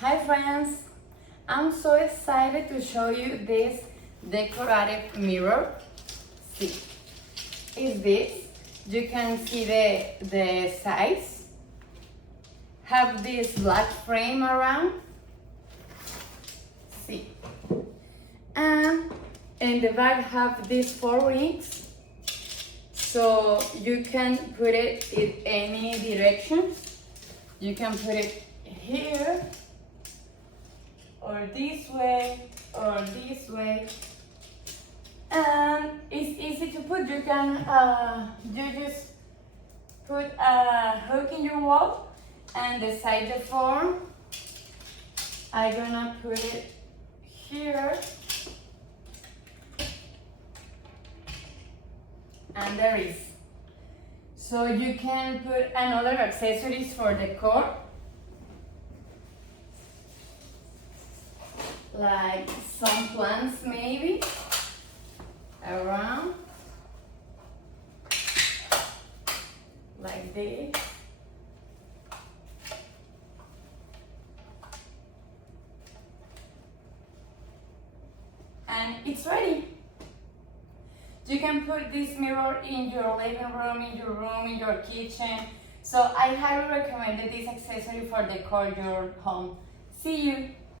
Hi friends, I'm so excited to show you this decorative mirror. See, is this? You can see the size. Have this black frame around. See, and in the back have these 4 rings, so you can put it in any direction. You can put it here, or this way, or this way, and it's easy to put. You can you just put a hook in your wall and decide the form. I'm gonna put it here, and there is. So you can put another accessories for decor, like some plants maybe around, like this. And it's ready. You can put this mirror in your living room, in your room, in your kitchen. So I highly recommend this accessory for decor your home. See you.